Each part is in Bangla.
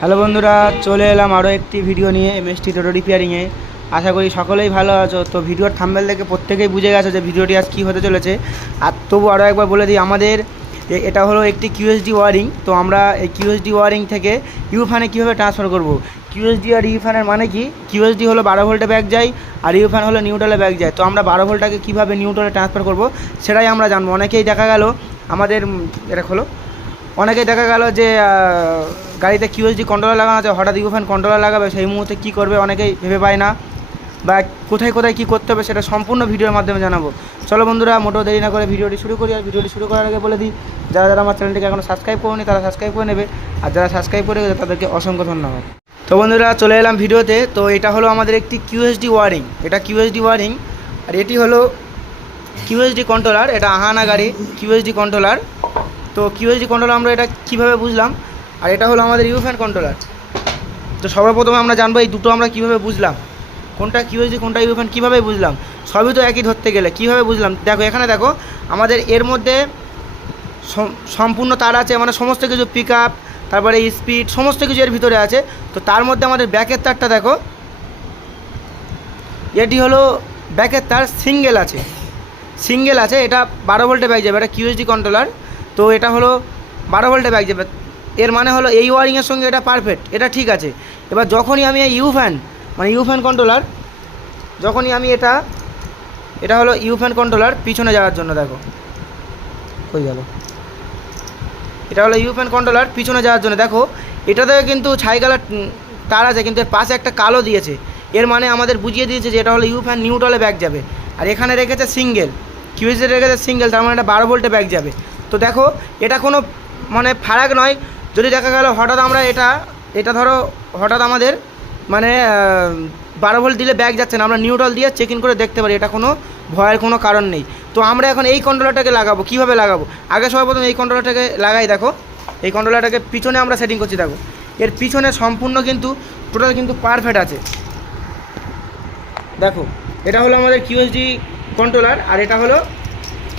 হ্যালো বন্ধুরা, চলে এলাম আরও একটি ভিডিও নিয়ে এমএসটি টোটো রিপেয়ারিংয়ে। আশা করি সকলেই ভালো আছো। তো ভিডিওর থাম্বনেল দেখে প্রত্যেকেই বুঝে গেছো যে ভিডিওটি আজ কী হতে চলেছে। আর তবু আরও একবার বলে দিই, আমাদের এটা হলো একটি কিউএসডি ওয়ারিং। তো আমরা এই কিউএসডি ওয়ারিং থেকে ইউফ্যানে কীভাবে ট্রান্সফার করব। কিউএসডি আর ইউফ্যানের মানে কি, কিউএসডি হলো 12 ভোল্টে ব্যাক যায় আর ইউফ্যান হলো নিউট্রালে ব্যাক যায়। তো আমরা 12 ভোল্টটাকে কীভাবে নিউট্রালে ট্রান্সফার করব সেটাই আমরা জানবো। অনেকেই দেখা গেল আমাদের এটা হলো অনেকেই দেখা গেল যে গাড়িতে কিউএসডি কন্ট্রোলার লাগানো আছে, হঠাৎ ইউফ্যান কন্ট্রোলার লাগাবে, সেই মুহূর্তে কী করবে অনেকেই ভেবে পায় না, বা কোথায় কোথায় কী করতে হবে সেটা সম্পূর্ণ ভিডিওর মাধ্যমে জানাবো। চলো বন্ধুরা, মোটেও দেরি না করে ভিডিওটি শুরু করি। আর ভিডিওটি শুরু করার আগে বলে দিই, যারা যারা আমার চ্যানেলটিকে এখনও সাবস্ক্রাইব করেনি তারা সাবস্ক্রাইব করে নেবে, আর যারা সাবস্ক্রাইব করে গেছে তাদেরকে অসংখ্য ধন্যবাদ। তো বন্ধুরা, চলে এলাম ভিডিওতে। তো এটা হলো আমাদের একটি কিউএসডি ওয়ারিং, এটা কিউএসডি ওয়ারিং। আর এটি হলো কিউএসডি কন্ট্রোলার, এটা আহানা গাড়ি কিউএসডি কন্ট্রোলার। তো কিউএসডি কন্ট্রোলার আমরা এটা কীভাবে বুঝলাম, আর এটা হলো আমাদের ইউফ্যান কন্ট্রোলার। তো সর্বপ্রথমে আমরা জানবো এই দুটো আমরা কীভাবে বুঝলাম, কোনটা কিউএসডি কোনটা ইউফ্যান কীভাবে বুঝলাম। সবই তো একই ধরতে গেলে, কীভাবে বুঝলাম দেখো, এখানে দেখো আমাদের এর মধ্যে সম্পূর্ণ তার আছে, মানে সমস্ত কিছু পিক আপ, তারপরে স্পিড, সমস্ত কিছু এর ভিতরে আছে। তো তার মধ্যে আমাদের ব্যাকের তারটা দেখো, এটি হলো ব্যাকের তার সিঙ্গেল আছে, এটা 12 ভোল্টে ব্যাক যাবে, এটা কিউএসডি কন্ট্রোলার। তো এটা হলো 12 ভোল্টে ব্যাক যাবে, এর মানে হলো এই ওয়ারিংয়ের সঙ্গে এটা পারফেক্ট, এটা ঠিক আছে। এবার যখনই আমি এই ইউফ্যান মানে ইউফ্যান কন্ট্রোলার, যখনই আমি এটা হলো ইউফ্যান কন্ট্রোলার পিছনে যাওয়ার জন্য, দেখো কই গেল, এটা হলো ইউফ্যান কন্ট্রোলার পিছনে যাওয়ার জন্য। দেখো এটাতেও কিন্তু ছাই কালার তার আছে, কিন্তু এর পাশে একটা কালো দিয়েছে, এর মানে আমাদের বুঝিয়ে দিয়েছে যে এটা হলো ইউফ্যান নিউট্রালে ব্যাক যাবে। আর এখানে রেখেছে সিঙ্গেল, কিউএসডি রেখেছে সিঙ্গেল, তার মানে এটা 12 ভোল্টে ব্যাক যাবে। তো দেখো এটা কোনো মানে ফারাক নয়। যদি দেখা গেল হঠাৎ আমরা এটা ধরো হঠাৎ আমাদের মানে 12 ভোল্ট দিলে ব্যাক যাচ্ছে না, আমরা নিউট্রাল দিয়ে চেক ইন করে দেখতে পারি, এটা কোনো ভয়ের কোনো কারণ নেই। তো আমরা এখন এই কন্ট্রোলারটাকে লাগাবো, কীভাবে লাগাবো, আগে সর্বপ্রথম এই কন্ট্রোলারটাকে লাগাই। দেখো এই কন্ট্রোলারটাকে পিছনে আমরা সেটিং করছি, দেখো এর পিছনে সম্পূর্ণ কিন্তু টোটাল কিন্তু পারফেক্ট আছে। দেখো এটা হলো আমাদের কিউএসডি কন্ট্রোলার, আর এটা হলো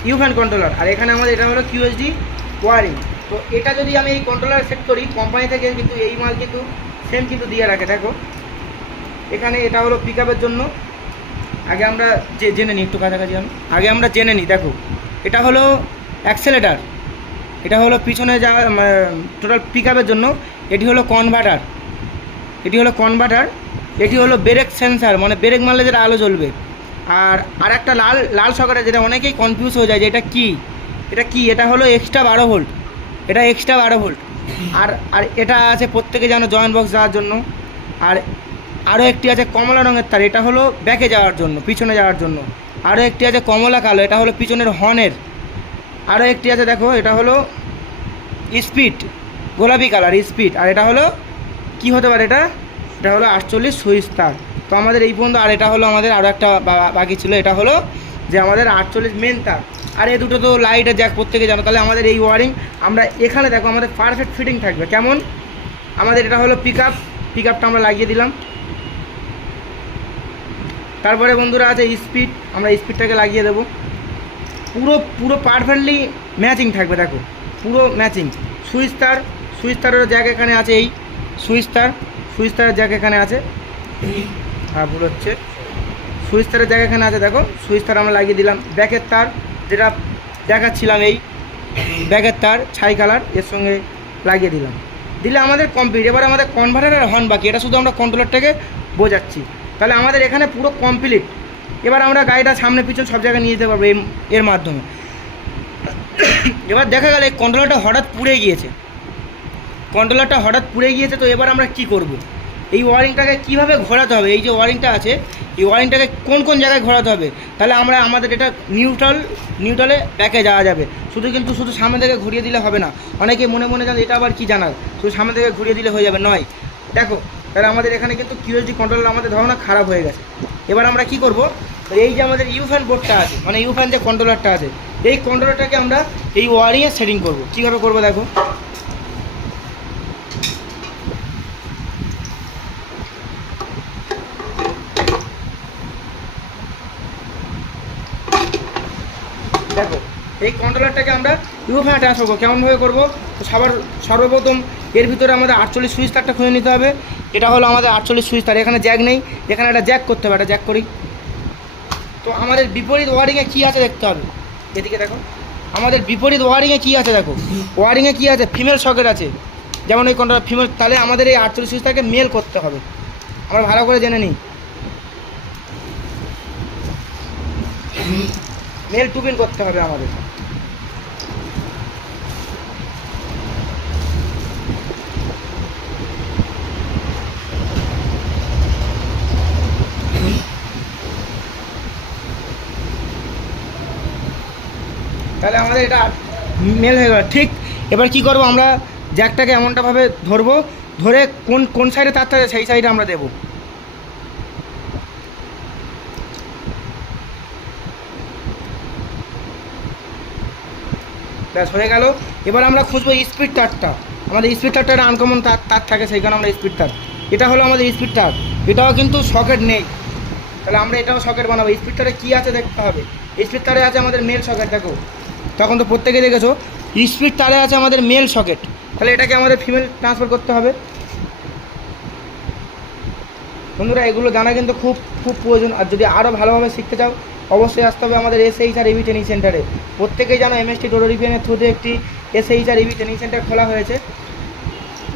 ইউফ্যান কন্ট্রোলার, আর এখানে আমাদের এটা হলো কিউএসডি ওয়ারিং। তো এটা যদি আমি এই কন্ট্রোলার সেট করি, কোম্পানি থেকে কিন্তু এই মাল কিন্তু সেম কিন্তু দিয়ে রাখে। দেখো এখানে এটা হলো পিক আপের জন্য, আগে আমরা জেনে নিই, একটু কাছাকাছি আগে আমরা জেনে নিই। দেখো এটা হলো অ্যাক্সেলেটার, এটা হলো পিছনে যাওয়া টোটাল পিক আপের জন্য। এটি হলো কনভার্টার, এটি হলো ব্রেক সেন্সার, মানে ব্রেক মারলে যেটা আলো জ্বলবে। আর একটা লাল সকেটে, যেটা অনেকেই কনফিউজ হয়ে যায় যে এটা কি, এটা হলো এক্সট্রা 12 ভোল্ট, এটা এক্সট্রা 12 ভোল্ট। আর এটা আছে প্রত্যেকে জানো জয়েন্ট বক্স যাওয়ার জন্য। আরও একটি আছে কমলা রঙের তার, এটা হলো ব্যাকে যাওয়ার জন্য, পিছনে যাওয়ার জন্য। আরও একটি আছে কমলা কালো, এটা হলো পিছনের হর্নের। আরও একটি আছে দেখো, এটা হলো স্পিড, গোলাপি কালার স্পিড। আর এটা হলো কি হতে পারে, এটা হলো 48 সুইচ তার। তো আমাদের এই পর্যন্ত। আর এটা হলো আমাদের আরও একটা বাকি ছিল, এটা হলো যে আমাদের 48 মেন তার। আর এই দুটো তো লাইটের জ্যাক প্রত্যেকে জানো। তাহলে আমাদের এই ওয়ারিং আমরা এখানে দেখো আমাদের পারফেক্ট ফিটিং থাকবে। কেমন, আমাদের এটা হলো পিক আপটা আমরা লাগিয়ে দিলাম। তারপরে বন্ধুরা আছে স্পিড, আমরা স্পিডটাকে লাগিয়ে দেবো। পুরো পারফেক্টলি ম্যাচিং থাকবে, দেখো পুরো ম্যাচিং। সুইচ তারের জ্যাক এখানে আছে, এই সুইচ তারের জ্যাক এখানে আছে, ভুল হচ্ছে, সুইচ তারের জ্যাক এখানে আছে। দেখো সুইচ তার আমরা লাগিয়ে দিলাম। ব্যাকের তার যেটা দেখাচ্ছিলাম, এই ব্যাকের তার ছাই কালার, এর সঙ্গে লাগিয়ে দিলে আমাদের কমপ্লিট। এবার আমাদের কনভার্টার আর হর্ন বাকি, এটা শুধু আমরা কন্ট্রোলারটাকে বোঝাচ্ছি। তাহলে আমাদের এখানে পুরো কমপ্লিট। এবার আমরা গাড়িটা সামনে পিছন সব জায়গায় নিয়ে যেতে পারবো এর মাধ্যমে। এবার দেখা গেল এই কন্ট্রোলারটা হঠাৎ পুড়ে গিয়েছে, তো এবার আমরা কি করব, এই ওয়ারিংটাকে কীভাবে ঘোরাতে হবে, এই যে ওয়ারিংটা আছে এই ওয়ারিংটাকে কোন জায়গায় ঘোরাতে হবে। তাহলে আমাদের এটা নিউট্রালে ব্যাকে যাওয়া যাবে। শুধু সামনে থেকে ঘুরিয়ে দিলে হবে না। অনেকে মনে জানে এটা আবার কি জানার, শুধু সামনে থেকে ঘুরিয়ে দিলে হয়ে যাবে, নয়। দেখো তাহলে আমাদের এখানে কিন্তু কিউএসডি কন্ট্রোলার আমাদের ধারণা খারাপ হয়ে গেছে। এবার আমরা কি করব, এই যে আমাদের ইউফ্যান বোর্ডটা আছে, মানে ইউফ্যান যে কন্ট্রোলারটা আছে, এই কন্ট্রোলারটাকে আমরা এই ওয়ারিংয়ে সেটিং করব। কীভাবে করবো দেখো, এই কন্ট্রোলারটাকে আমরা ইউফ্যানে ট্রান্সফার করবো। কেমনভাবে করবো, সর্বপ্রথম এর ভিতরে আমাদের 48 সুইচ তারটা খুঁজে নিতে হবে। এটা হলো আমাদের 48 সুইচ তার, এখানে জ্যাক নেই, এখানে একটা জ্যাক করতে হবে, একটা জ্যাক করি। তো আমাদের বিপরীত ওয়ারিংয়ে কী আছে দেখতে হবে, এদিকে দেখো আমাদের বিপরীত ওয়ারিংয়ে কী আছে, দেখো ওয়ারিংয়ে কী আছে, ফিমেল সকেট আছে, যেমন এই কোনটা ফিমেল, তাহলে আমাদের এই 48 সুইচটাকে মেল করতে হবে। আমরা ভালো করে জেনে নিই, মেল টু পিন করতে হবে আমাদের। তাহলে আমাদের এটা মেল হয়ে গেল। ঠিক এবার কি করব, আমরা জ্যাকটাকে এমনটাভাবে ধরবো, ধরে কোন কোন সাইডে তারটা আছে সেই সাইডে আমরা দেবো। ব্যাস হয়ে গেল। এবার আমরা খুঁজবো স্পিড তারটা, আমাদের স্পিড তারটা একটা আনকমন তার তার থাকে, সেই কারণে আমরা স্পিড তার, এটা হলো আমাদের স্পিড তার, এটাও কিন্তু সকেট নেই, তাহলে আমরা এটাও সকেট বানাবো। স্পিড তারে কী আছে দেখতে হবে, স্পিড তারে আছে আমাদের মেল সকেট, দেখো তখন তো প্রত্যেকে দেখেছো স্পিড তারে আছে আমাদের মেল সকেট, তাহলে এটাকে আমাদের ফিমেল ট্রান্সফার করতে হবে। বন্ধুরা এগুলো জানা কিন্তু খুব খুব প্রয়োজন, আর যদি আরও ভালোভাবে শিখতে চাও অবশ্যই আসতে হবে আমাদের SHR EV ট্রেনিং সেন্টারে। প্রত্যেকেই জানো MST টোটো রিপেয়ারের থ্রুতে একটি SHR EV ট্রেনিং সেন্টার খোলা হয়েছে,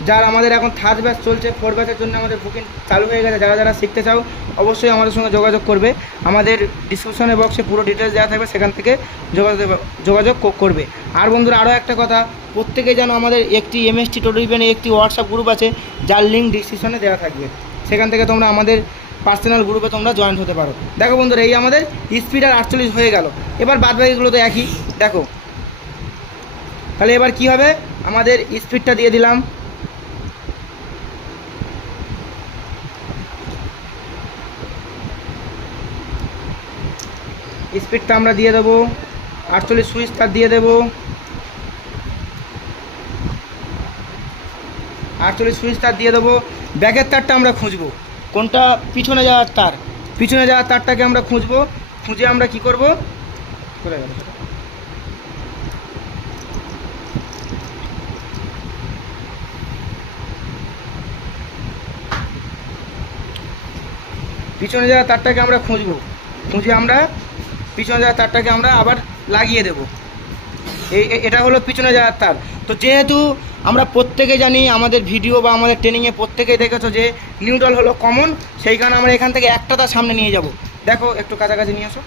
যার আমাদের এখন 3rd ব্যাচ চলছে, 4th ব্যাচের জন্য আমাদের বুকিং চালু হয়ে গেছে। যারা যারা শিখতে চাও অবশ্যই আমাদের সঙ্গে যোগাযোগ করবে, আমাদের ডিসক্রিপশনে বক্সে পুরো ডিটেলস দেওয়া থাকবে, সেখান থেকে যোগাযোগ করবে। আর বন্ধুরা আরও একটা কথা, প্রত্যেকেই যেন আমাদের একটি MST টোটো রিপেয়ারের একটি হোয়াটসঅ্যাপ গ্রুপ আছে, যার লিঙ্ক ডিসক্রিপশনে দেওয়া থাকবে, সেখান থেকে তোমরা আমাদের পার্সোনাল গ্রুপে তোমরা জয়েন হতে পারো। দেখো বন্ধুরা এই আমাদের স্পিড আর 48 হয়ে গেল। এবার বাদবাকিগুলো তো একই, দেখো তাহলে এবার কি হবে, আমাদের স্পিডটা দিয়ে দিলাম, স্পিডটা আমরা দিয়ে দেবো, 48 সুইচ তার দিয়ে দেবো, 48 সুইচ তার দিয়ে দেবো। ব্যাকের তারটা আমরা খুঁজবো, কোনটা পিছনে যাওয়ার তার, পিছনে যাওয়ার তারটাকে আমরা খুঁজবো, খুঁজে আমরা কি করব, চলে গেল পিছনে যাওয়ার তারটাকে আমরা খুঁজবো, খুঁজে আমরা পিছনে যাওয়ার তারটাকে আমরা আবার লাগিয়ে দেব। এটা হলো পিছনে যাওয়ার তার। তো যেহেতু আমরা প্রত্যেকে জানি, আমাদের ভিডিও বা আমাদের ট্রেনিংয়ে প্রত্যেকেই দেখেছো যে নিউট্রাল হলো কমন, সেই কারণে আমরা এখান থেকে একটা তার সামনে নিয়ে যাব। দেখো একটু কাছাকাছি নিয়ে আসো,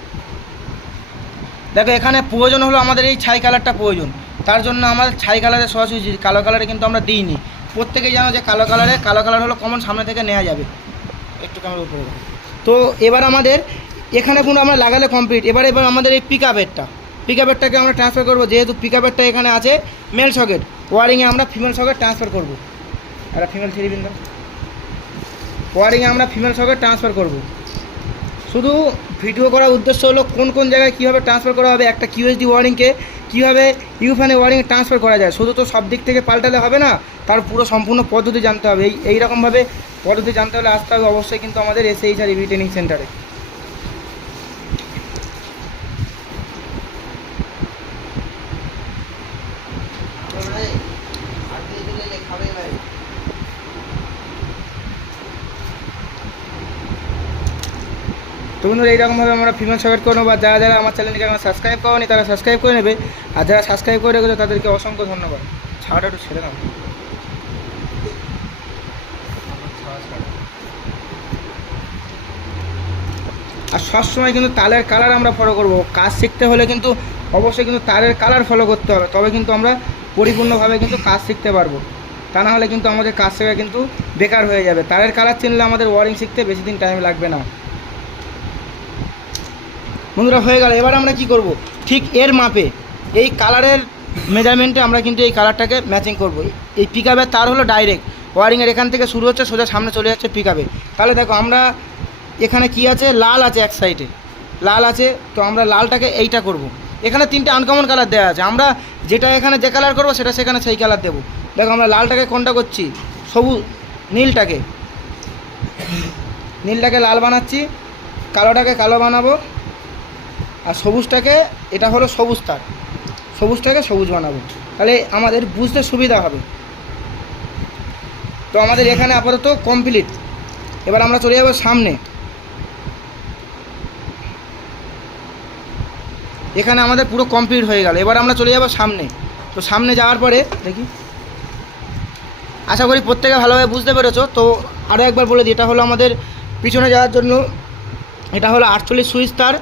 দেখো এখানে প্রয়োজন হলো আমাদের এই ছাই কালারটা প্রয়োজন, তার জন্য আমাদের ছাই কালারে সরাসরি, কালো কালারে কিন্তু আমরা দিইনি। প্রত্যেকেই জানো যে কালো কালার হলো কমন, সামনে থেকে নেওয়া যাবে। একটু ক্যামেরা উপরে, তো এবার আমাদের এখানে কোনো আমরা লাগালে কমপ্লিট। এবার আমাদের এই পিকআপেরটাকে আমরা ট্রান্সফার করবো, যেহেতু পিকআপেরটা এখানে আছে মেল সকেট, ওয়ারিংয়ে আমরা ফিমেল সকেট ট্রান্সফার করবো। একটা ফিমেল থ্রি বিন্দু ওয়ারিংয়ে আমরা ফিমেল সকেট ট্রান্সফার করব। শুধু ভিডিও করার উদ্দেশ্য হলো কোন কোন জায়গায় কীভাবে ট্রান্সফার করা হবে, একটা QSD ওয়ারিংকে কীভাবে ইউফ্যানে ওয়ারিং ট্রান্সফার করা যায়। শুধু তো সব দিক থেকে পাল্টালে হবে না, তার পুরো সম্পূর্ণ পদ্ধতি জানতে হবে। এইরকমভাবে পদ্ধতি জানতে হলে আসতে হবে অবশ্যই কিন্তু আমাদের SHR EV ট্রেনিং সেন্টারে। তো বন্ধুরা এইরকমভাবে আমরা ফিমেল সকেট করে নেবো। যারা যারা আমার চ্যানেলটিকে আমরা সাবস্ক্রাইব করেনি তারা সাবস্ক্রাইব করে নেবে, আর যারা সাবস্ক্রাইব করে রেখেছে তাদেরকে অসংখ্য ধন্যবাদ। ছাড়াটা একটু ছেড়ে দাও। আর সবসময় কিন্তু তারের কালার আমরা ফলো করব। কাজ শিখতে হলে কিন্তু অবশ্যই কিন্তু তারের কালার ফলো করতে হবে, তবে কিন্তু আমরা পরিপূর্ণভাবে কিন্তু কাজ শিখতে পারবো। তা না হলে কিন্তু আমাদের কাজ শেখা কিন্তু বেকার হয়ে যাবে। তারের কালার চিনলে আমাদের ওয়ারিং শিখতে বেশি দিন টাইম লাগবে না। বন্ধুরা হয়ে গেল। এবার আমরা কি করব, ঠিক এর মাপে এই কালারের মেজারমেন্টে আমরা কিন্তু এই কালারটাকে ম্যাচিং করব। এই পিকআপের তার হলো ডাইরেক্ট ওয়ারিংয়ের এখান থেকে শুরু হচ্ছে, সোজা সামনে চলে যাচ্ছে পিকআপে। তাহলে দেখো আমরা এখানে কি আছে, লাল আছে, এক সাইডে লাল আছে, তো আমরা লালটাকে এইটা করব। এখানে 3টে আনকমন কালার দেওয়া আছে, আমরা যেটা এখানে যে কালার করবো সেটা সেখানে সেই কালার দেবো। দেখো আমরা লালটাকে কোনটা করছি, সবুজ, নীলটাকে লাল বানাচ্ছি, কালোটাকে কালো বানাবো, আর সবুজটাকে, এটা হলো সবুজ তার, সবুজটাকে সবুজ বানাবো। তাহলে আমাদের বুঝতে সুবিধা হবে। তো আমাদের এখানে আপাতত কমপ্লিট। এবার আমরা চলে যাব সামনে। এখানে আমাদের পুরো কমপ্লিট হয়ে গেল। এবার আমরা চলে যাব সামনে। তো সামনে যাওয়ার পরে দেখি, আশা করি প্রত্যেকে ভালোভাবে বুঝতে পেরেছো। তো আরও একবার বলে দিই, এটা হলো আমাদের পিছনে যাওয়ার জন্য, এটা হলো 48 সুইচ তার,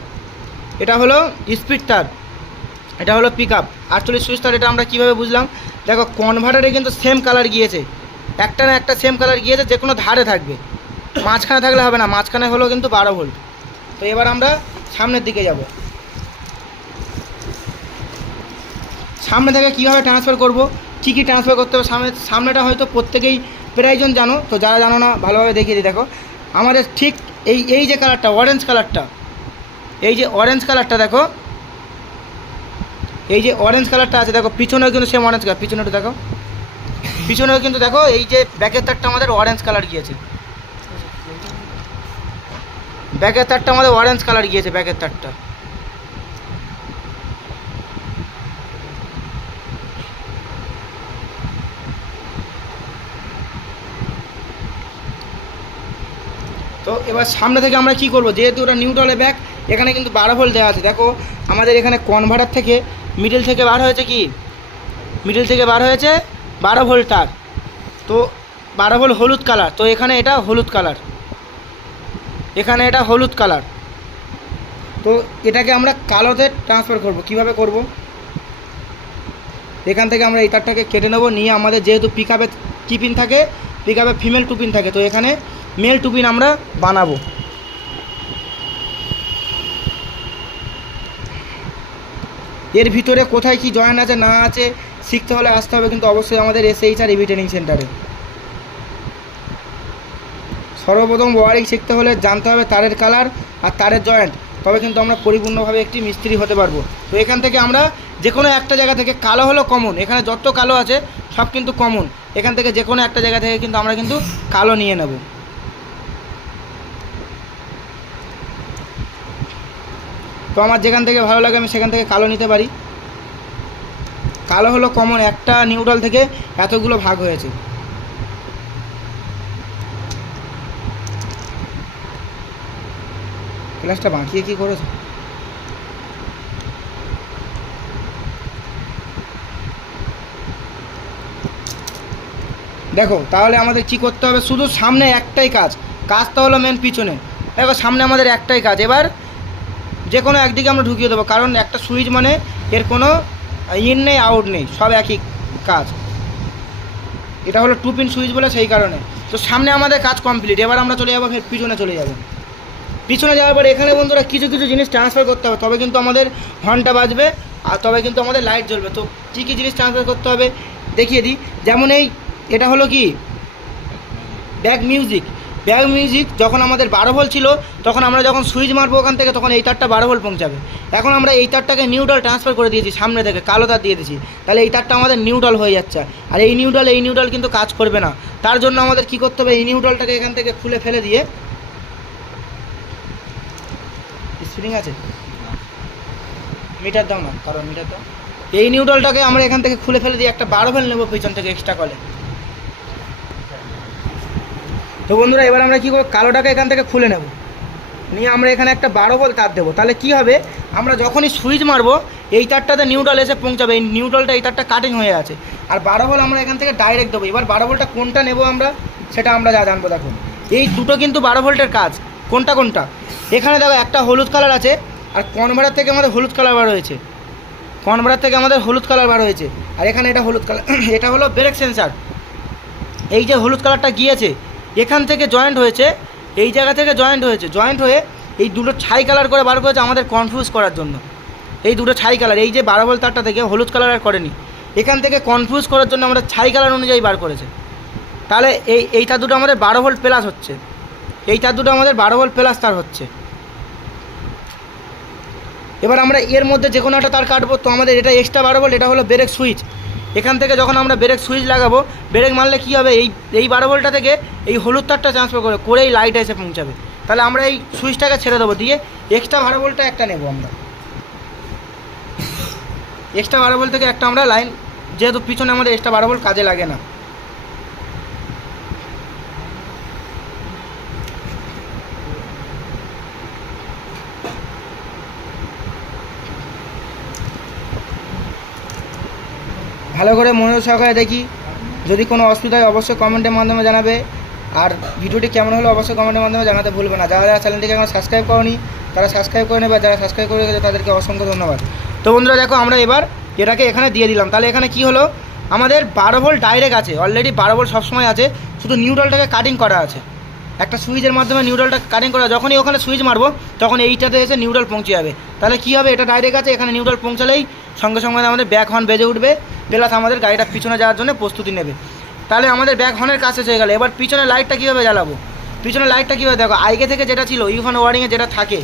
এটা হলো স্পিড তার, এটা হলো পিক আপ। 48 সুইচ তার এটা আমরা কীভাবে বুঝলাম, দেখো কনভার্টারে কিন্তু সেম কালার গিয়েছে, একটা না একটা সেম কালার গিয়েছে, যে কোনো ধারে থাকবে, মাঝখানে থাকলে হবে না, মাঝখানে হলো কিন্তু 12 ভোল্ট। তো এবার আমরা সামনের দিকে যাব। সামনে থেকে কীভাবে ট্রান্সফার করব, কী কী ট্রান্সফার করতে হবে, সামনেটা হয়তো প্রত্যেকেই প্রায়জন জানো, তো যারা জানো না ভালোভাবে দেখিয়ে দিই। দেখো আমাদের ঠিক এই যে কালারটা অরেঞ্জ কালারটা, এই যে অরেঞ্জ কালারটা দেখো, এই যে অরেঞ্জ কালারটা আছে দেখো, পিছনেও কিন্তু সেম অরেঞ্জ কালার, পিছনেটা দেখো, পিছনেও কিন্তু দেখো এই যে ব্যাকের তারটা আমাদের অরেঞ্জ কালার গিয়েছে, ব্যাকের তারটা আমাদের অরেঞ্জ কালার গিয়েছে, ব্যাকের তারটা। তো এবার সামনে থেকে আমরা কি করব, যেহেতু ওটা নিউট্রালে ব্যাক, এখানে কিন্তু 12 ভোল্ট দেওয়া আছে। দেখো আমাদের এখানে কনভার্টার থেকে মিডল থেকে বার হয়েছে কি, মিডল থেকে বার হয়েছে 12 ভোল্ট তার। তো 12 ভোল্ট হলুদ কালার, তো এখানে এটা হলুদ কালার, এখানে এটা হলুদ কালার। তো এটাকে আমরা কালোতে ট্রান্সফার করব। কিভাবে করব, এখান থেকে আমরা এই তারটাকে কেটে নেব, নিয়ে আমাদের যেহেতু পিক আপে কি পিন থাকে, পিক আপে ফিমেল 2 পিন থাকে, তো এখানে মেল 2 পিন আমরা বানাবো। এর ভিতরে কোথায় কি জয়েন আছে না আছে শিখতে হলে আসতে হবে কিন্তু অবশ্যই আমাদের SHR EV ট্রেনিং সেন্টারে। সর্বপ্রথম ওয়ারিং শিখতে হলে জানতে হবে তারের কালার আর তারের জয়েন্ট, তবে কিন্তু আমরা পরিপূর্ণভাবে একটি মিস্ত্রি হতে পারবো। তো এখান থেকে আমরা যে কোনো একটা জায়গা থেকে, কালো হলো কমন, এখানে যত কালো আছে সব কিন্তু কমন, এখান থেকে যে কোনো একটা জায়গা থেকে কিন্তু আমরা কিন্তু কালো নিয়ে নেব। তো আমার যেখান থেকে ভালো লাগে আমি সেখান থেকে কালো নিতে পারি। কালো হলো কমন, একটা নিউট্রাল থেকে এতগুলো ভাগ হয়েছে। গ্লাসটা বাঁকিয়ে কি করেছে, দেখো তাহলে আমাদের কি করতে হবে, শুধু সামনে একটাই কাজ, কাজটা হলো মেন পিছনে। দেখো সামনে আমাদের একটাই কাজ, এবার যে কোনো একদিকে আমরা ঢুকিয়ে দেবো, কারণ একটা সুইচ মানে এর কোনো ইন নেই আউট নেই, সব একই কাজ। এটা হলো 2 পিন সুইচ বলে সেই কারণে। তো সামনে আমাদের কাজ কমপ্লিট। এবার আমরা চলে যাবো, ফের পিছনে চলে যাব। পিছনে যাওয়ার পরে এখানে বন্ধুরা কিছু কিছু জিনিস ট্রান্সফার করতে হবে, তবে কিন্তু আমাদের হর্নটা বাজবে আর তবে কিন্তু আমাদের লাইট জ্বলবে। তো কী কী জিনিস ট্রান্সফার করতে হবে দেখিয়ে দিই। যেমন এটা হলো কি ব্যাক মিউজিক। ব্যাক মিউজিক যখন আমাদের 12 ভোল্ট ছিল, তখন আমরা যখন সুইচ মারবো ওখান থেকে, তখন এই তারটা 12 ভোল্ট পৌঁছাবে। এখন আমরা এই তারটাকে নিউট্রাল ট্রান্সফার করে দিয়েছি, সামনে থেকে কালো তার দিয়ে দিয়েছি, তাহলে এই তারটা আমাদের নিউট্রাল হয়ে যাচ্ছে। আর এই নিউট্রাল কিন্তু কাজ করবে না। তার জন্য আমাদের কি করতে হবে, এই নিউট্রালটাকে এখান থেকে খুলে ফেলে দিয়ে, স্প্রিং আছে মিটার দাও না, কারণ মিটার দাও, এই নিউট্রালটাকে আমরা এখান থেকে খুলে ফেলে দিয়ে একটা 12 ভোল্ট নেবো পিছন থেকে এক্সট্রা কলে। তো বন্ধুরা এবার আমরা কী করবো, কালোটাকে এখান থেকে খুলে নেব, নিয়ে আমরা এখানে একটা 12 ভোল্ট তার দেবো। তাহলে কি হবে, আমরা যখনই সুইচ মারবো এই তারটাতে নিউট্রাল এসে পৌঁছাবে, এই নিউট্রালটা এই তারটা কাটিং হয়ে আছে, আর 12 ভোল্ট আমরা এখান থেকে ডাইরেক্ট দেবো। এবার 12 ভোল্টটা কোনটা নেবো আমরা, সেটা আমরা যা জানবো। দেখো এই দুটো কিন্তু 12 ভোল্টের কাজ, কোনটা কোনটা, এখানে দেখো একটা হলুদ কালার আছে, আর কনভার্টার থেকে আমাদের হলুদ কালার বার হয়েছে, কনভার্টার থেকে আমাদের হলুদ কালার বার হয়েছে, আর এখানে এটা হলুদ কালার, এটা হলো ব্রেক সেন্সার। এই যে হলুদ কালারটা গিয়েছে এখান থেকে জয়েন্ট হয়েছে, এই জায়গা থেকে জয়েন্ট হয়েছে, জয়েন্ট হয়ে এই দুটো ছাই কালার করে বার করেছে আমাদের কনফিউজ করার জন্য। এই দুটো ছাই কালার, এই যে 12 ভোল্ট তারটা থেকে হলুদ কালার আর করেনি, এখান থেকে কনফিউজ করার জন্য আমরা ছাই কালার অনুযায়ী বার করেছে। তাহলে এই তার দুটো আমাদের 12 ভোল্ট প্লাস হচ্ছে, এই তার দুটো আমাদের 12 ভোল্ট প্লাস তার হচ্ছে। এবার আমরা এর মধ্যে যে কোনো একটা তার কাটবো, তো আমাদের এটা এক্সট্রা 12 ভোল্ট, এটা হলো ব্রেক সুইচ। এখান থেকে যখন আমরা ব্রেক সুইচ লাগাবো, ব্রেক মারলে কী হবে, এই 12 ভোল্টটা থেকে এই হলুদ তারটা ট্রান্সফার করেই লাইট এসে পৌঁছাবে। তাহলে আমরা এই সুইচটাকে ছেড়ে দেবো, দিয়ে এক্সট্রা 12 ভোল্টটা একটা নেবো আমরা, এক্সট্রা 12 ভোল্ট থেকে একটা আমরা লাইন, যেহেতু পিছনে আমাদের এক্সট্রা 12 ভোল্ট কাজে লাগে না। ভালো করে মনোযোগ সহকারে দেখি। যদি কোনো অসুবিধা হয় অবশ্যই কমেন্টের মাধ্যমে জানাবে। আর ভিডিওটি কেমন হলো অবশ্যই কমেন্টের মাধ্যমে জানাতে ভুলবে না। যারা যারা চ্যানেলটিকে এখন সাবস্ক্রাইব করনি তারা সাবস্ক্রাইব করে নেবে, যারা সাবস্ক্রাইব করে গেছে তাদেরকে অসংখ্য ধন্যবাদ। তো বন্ধুরা দেখো, আমরা এবার এটাকে এখানে দিয়ে দিলাম। তাহলে এখানে কি হলো, আমাদের 12 ভোল্ট ডাইরেক্ট আছে, অলরেডি 12 ভোল্ট সবসময় আছে, শুধু নিউট্রালটাকে কাটিং করা আছে। একটা সুইচের মাধ্যমে নিউট্রালটা কাটিং করা, যখনই ওখানে সুইচ মারবো তখন এইটাতে এসে নিউট্রাল পৌঁছে যাবে। তাহলে কী হবে, এটা ডাইরেক্ট আছে, এখানে নিউট্রাল পৌঁছালেই সঙ্গে সঙ্গে আমাদের ব্যাক হর্ন বেজে উঠবে, প্লাস আমাদের গাড়িটা পিছনে যাওয়ার জন্য প্রস্তুতি নেবে। তাহলে আমাদের ব্যাক হর্নের কাছে হয়ে গেল। এবার পিছনে লাইটটা কীভাবে জ্বালাবো, পিছনে লাইটটা কীভাবে, দেখো আগে থেকে যেটা ছিল ইউফান ওয়ারিংয়ে যেটা থাকে,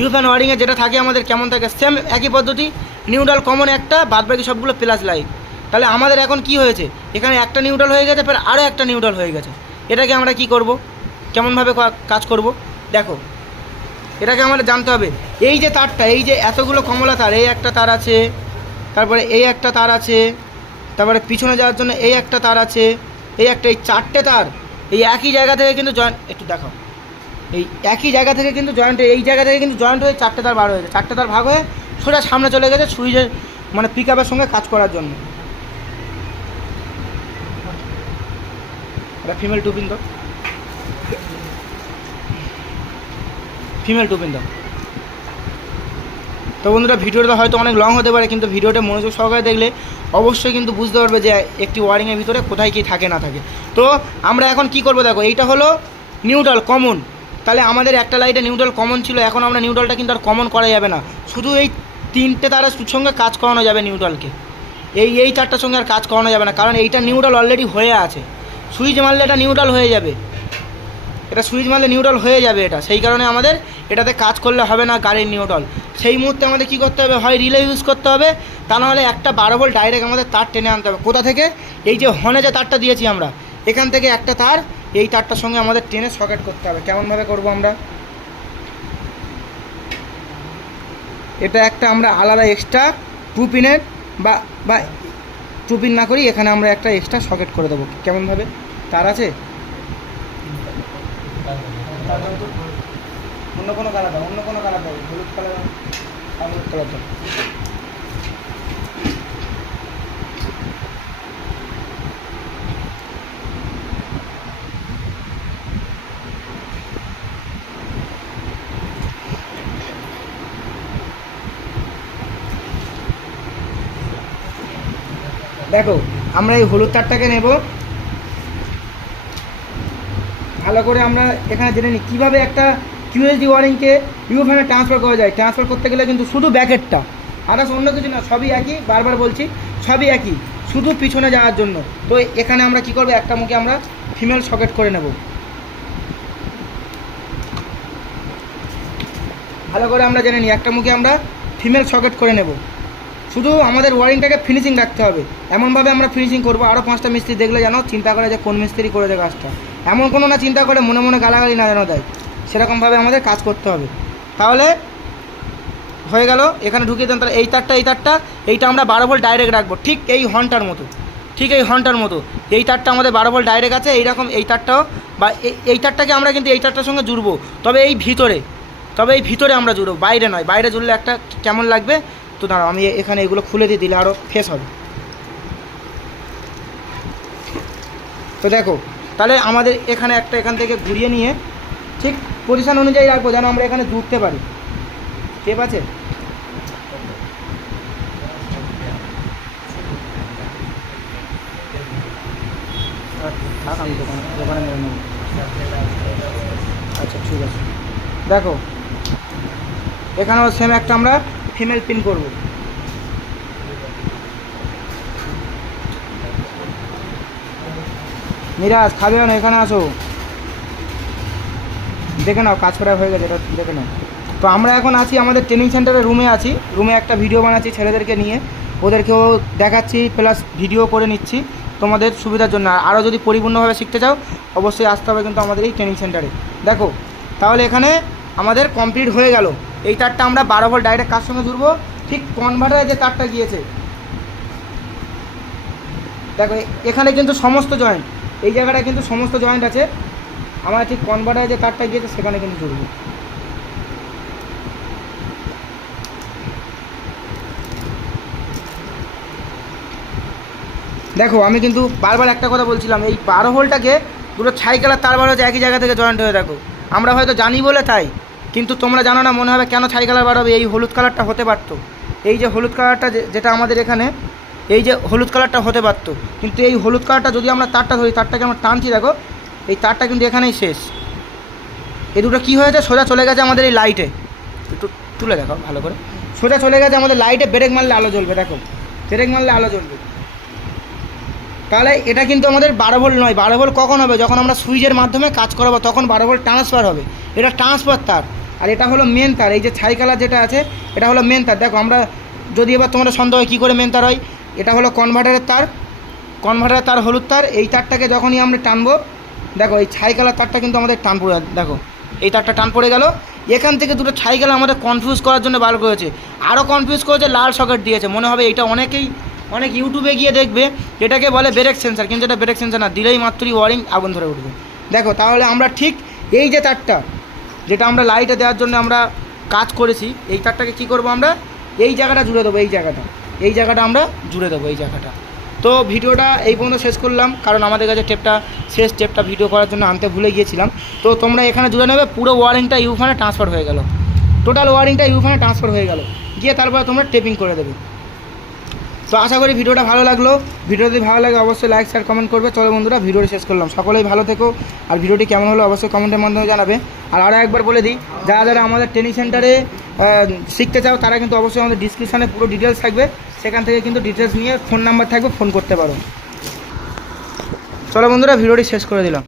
ইউফান ওয়ারিংয়ে যেটা থাকে আমাদের কেমন থাকে, সেম একই পদ্ধতি, নিউট্রাল কমন একটা, বাদবাকি সবগুলো প্লাস লাইট। তাহলে আমাদের এখন কি হয়েছে, এখানে একটা নিউট্রাল হয়ে গেছে, ফের আরও একটা নিউট্রাল হয়ে গেছে। এটাকে আমরা কি করব, কেমনভাবে কাজ করব, দেখো এটাকে আমাদের জানতে হবে। এই যে তারটা, এই যে এতগুলো কমলা তার, এই একটা তার আছে, তারপরে এই একটা তার আছে, তারপরে পিছনে যাওয়ার জন্য এই একটা তার আছে, এই একটা, এই 4টে তার এই একই জায়গা থেকে কিন্তু জয়েন্ট, একটু দেখাও, এই একই জায়গা থেকে কিন্তু জয়েন্ট, এই জায়গা থেকে কিন্তু জয়েন্ট হয়ে 4টে তার বার হয়েছে, 4টে তার ভাগ হয়ে সোজা সামনে চলে গেছে সুইচের মানে পিক আপের সঙ্গে কাজ করার জন্য। এটা ফিমেল টুপিন তো, ফিমেল টুপিন দাও। তো বন্ধুরা ভিডিওটা হয়তো অনেক লং হতে পারে, কিন্তু ভিডিওটা মনোযোগ সহকারে দেখলে অবশ্যই কিন্তু বুঝতে পারবে যে একটি ওয়ারিংয়ের ভিতরে কোথায় কী থাকে না থাকে। তো আমরা এখন কি করব, দেখো এইটা হলো নিউট্রাল কমন। তাহলে আমাদের একটা লাইটে নিউট্রাল কমন ছিল, এখন আমরা নিউট্রালটা কিন্তু আর কমন করা যাবে না, শুধু এই 3টে তারের সঙ্গে কাজ করানো যাবে নিউট্রালকে, এই 4টার সঙ্গে আর কাজ করানো যাবে না, কারণ এইটা নিউট্রাল অলরেডি হয়ে আছে। সুইচ মারলে এটা নিউট্রাল হয়ে যাবে, এটা সুইচ মারলে নিউট্রাল হয়ে যাবে এটা, সেই কারণে আমাদের এটাতে কাজ করলে হবে না গাড়ির নিউট্রাল। সেই মুহূর্তে আমাদের কী করতে হবে, হয় রিলে ইউজ করতে হবে, তা নাহলে একটা 12 ভোল্ট ডাইরেক্ট আমাদের তার টেনে আনতে হবে। কোথা থেকে, এই যে হর্নে যে তারটা দিয়েছি আমরা, এখান থেকে একটা তার এই তারটার সঙ্গে আমাদের টেনে সকেট করতে হবে। কেমনভাবে করব আমরা, এটা একটা আমরা আলাদা এক্সট্রা 2 পিনের বা 2 পিন না করি, এখানে আমরা একটা এক্সট্রা সকেট করে দেবো। কেমনভাবে, তার আছে অন্য কোনো কালার দাও, অন্য কোনো কালার দাও, হলুদ কালার, হলুদ কালার দাও। দেখো আমরা এই হলুদ তারটাকে নেব, ভালো করে আমরা এখানে জেনে নিই কীভাবে একটা কিউএসডি ওয়ারিংকে ইউফ্যানে ট্রান্সফার করা যায়। ট্রান্সফার করতে গেলে কিন্তু শুধু ব্যাকেটটা, আদার্স অন্য কিছু না, সবই একই, বারবার বলছি সবই একই, শুধু পিছনে যাওয়ার জন্য। তো এখানে আমরা কি করব, একটা মুখে আমরা ফিমেল সকেট করে নেব, ভালো করে আমরা জেনে নিই, একটা মুখে আমরা ফিমেল সকেট করে নেব। শুধু আমাদের ওয়ারিংটাকে ফিনিশিং রাখতে হবে, এমনভাবে আমরা ফিনিশিং করব, আরও 5টা মিস্ত্রি দেখলে জানো চিন্তা করে যে কোন মিস্ত্রি করেছে কাজটা, এমন কোনো না চিন্তা করে মনে মনে গালাগালি না যেন দেয়, সেরকমভাবে আমাদের কাজ করতে হবে। তাহলে হয়ে গেল, এখানে ঢুকিয়ে দেন। তাহলে এই তারটা এইটা আমরা 12 ভোল্ট ডাইরেক্ট রাখবো, ঠিক এই হর্নটার মতো, ঠিক এই হর্নটার মতো। এই তারটা আমাদের 12 ভোল্ট ডাইরেক্ট আছে, এইরকম এই তারটাও, বা এই তারটাকে আমরা কিন্তু এই তারটার সঙ্গে জুড়বো, তবে এই ভিতরে আমরা জুড়বো, বাইরে নয়। বাইরে জুড়লে একটা কেমন লাগবে, তো দাঁড়াও আমি এখানে এগুলো খুলে দিয়ে দিলে আরও ফ্রেশ হবে। তো দেখো, তাহলে আমাদের এখানে একটা এখান থেকে ঘুরিয়ে নিয়ে ঠিক পজিশান অনুযায়ী রাখবো, যেন আমরা এখানে জুড়তে পারি। ঠিক আছে, আমি দোকানে নেব। আচ্ছা ঠিক আছে, দেখো এখানেও সেম একটা আমরা ফিমেল পিন করব। মিরাজ খাবে না, এখানে আসো, দেখে নাও কাজ করা হয়ে গেছে, এটা দেখে নাও। তো আমরা এখন আছি আমাদের ট্রেনিং সেন্টারের রুমে আছি, রুমে একটা ভিডিও বানাচ্ছি ছেলেদেরকে নিয়ে, ওদেরকেও দেখাচ্ছি প্লাস ভিডিও করে নিচ্ছি তোমাদের সুবিধার জন্য। আরও যদি পরিপূর্ণভাবে শিখতে চাও অবশ্যই আসতে হবে কিন্তু আমাদের এই ট্রেনিং সেন্টারে। দেখো তাহলে এখানে আমাদের কমপ্লিট হয়ে গেল। এই তারটা আমরা 12 ভোল্ট ডাইরেক্ট কার সঙ্গে জুড়বো, ঠিক কনভার্টারে যে তারটা গিয়েছে, দেখো এখানে কিন্তু সমস্ত জয়েন্ট, এই জায়গাটায় কিন্তু সমস্ত জয়েন্ট আছে, আমরা ঠিক কনভার্টারে যে তারটা গিয়েছে সেখানে কিন্তু জুড়বো। দেখো আমি কিন্তু বারবার একটা কথা বলছিলাম, এই 12 ভোল্টটাকে দুটো ছাই কালার তার বার হচ্ছে একই জায়গা থেকে জয়েন্ট হয়ে দেখো। আমরা হয়তো জানি বলে তাই, কিন্তু তোমরা জানো না, মনে হবে কেন ছাই কালার বার হবে, এই হলুদ কালারটা হতে পারতো। এই যে হলুদ কালারটা যেটা আমাদের এখানে, এই যে হলুদ কালারটা হতে পারতো, কিন্তু এই হলুদ কালারটা যদি আমরা তারটা ধরি, তারটাকে আমরা টানছি দেখো, এই তারটা কিন্তু এখানেই শেষ। এই দুটো কী হয়েছে, সোজা চলে গেছে আমাদের এই লাইটে। একটু তুলে দেখো ভালো করে, সোজা চলে গেছে আমাদের লাইটে। ব্রেক মারলে আলো জ্বলবে, দেখো ব্রেক মারলে আলো জ্বলবে। তাহলে এটা কিন্তু আমাদের 12 ভোল্ট নয়। 12 ভোল্ট কখন হবে, যখন আমরা সুইচের মাধ্যমে কাজ করাবো তখন 12 ভোল্ট ট্রান্সফার হবে। এটা ট্রান্সফার তার, আর এটা হলো মেন তার। এই যে ছাই কালার যেটা আছে এটা হলো মেন তার। দেখো আমরা যদি এবার তোমাদের সন্দেহ হয় কী করে মেন তার হয়, এটা হলো কনভার্টারের তার, কনভার্টারের তার হলুদ তার। এই তারটাকে যখনই আমরা টানবো, দেখো এই ছাই কালার তারটা কিন্তু আমাদের টান পড়ে, দেখো এই তারটা টান পড়ে গেল। এখান থেকে দুটো ছাই কালার আমাদের কনফিউজ করার জন্য বার করেছে, আরও কনফিউজ করেছে, লাল সকেট দিয়েছে। মনে হবে এটা অনেক ইউটিউবে গিয়ে দেখবে এটাকে বলে ব্রেক সেন্সার, কিন্তু এটা ব্রেক সেন্সার না, দিলেই মাত্রই ওয়ারিং আগুন ধরে উঠবে। দেখো তাহলে আমরা ঠিক এই যে তারটা যেটা আমরা লাইটে দেওয়ার জন্য আমরা কাজ করেছি, এই তারটাকে কী করবো, আমরা এই জায়গাটা জুড়ে দেবো, এই জায়গাটা আমরা জুড়ে দেবো, এই জায়গাটা। তো ভিডিওটা এই পর্যন্ত শেষ করলাম, কারণ আমাদের কাছে শেষ টেপটা ভিডিও করার জন্য আনতে ভুলে গিয়েছিলাম। তো তোমরা এখানে জুড়ে নেবে, পুরো ওয়ারিংটা ইউফানে ট্রান্সফার হয়ে গেল, টোটাল ওয়ারিংটা ইউফানে ট্রান্সফার হয়ে গেল, গিয়ে তারপরে তোমরা টেপিং করে দেবে। তো আশা করি ভিডিওটা ভালো লাগলো। ভিডিও যদি ভালো লাগে অবশ্যই লাইক শেয়ার কমেন্ট করবে। চলো বন্ধুরা, ভিডিওটা শেষ করলাম। সকলেই ভালো থেকো, আর ভিডিওটি কেমন হলো অবশ্যই কমেন্টের মাধ্যমে জানাবে। আর আরও একবার বলে দিই, যারা আমাদের ট্রেনিং সেন্টারে শিখতে চাও তারা কিন্তু অবশ্যই আমাদের ডিসক্রিপশানে পুরো ডিটেলস থাকবে, সেখান থেকে কিন্তু ডিটেলস নিয়ে ফোন নাম্বার থাকবে, ফোন করতে পারো। চলো বন্ধুরা, ভিডিওটি শেষ করে দিলাম।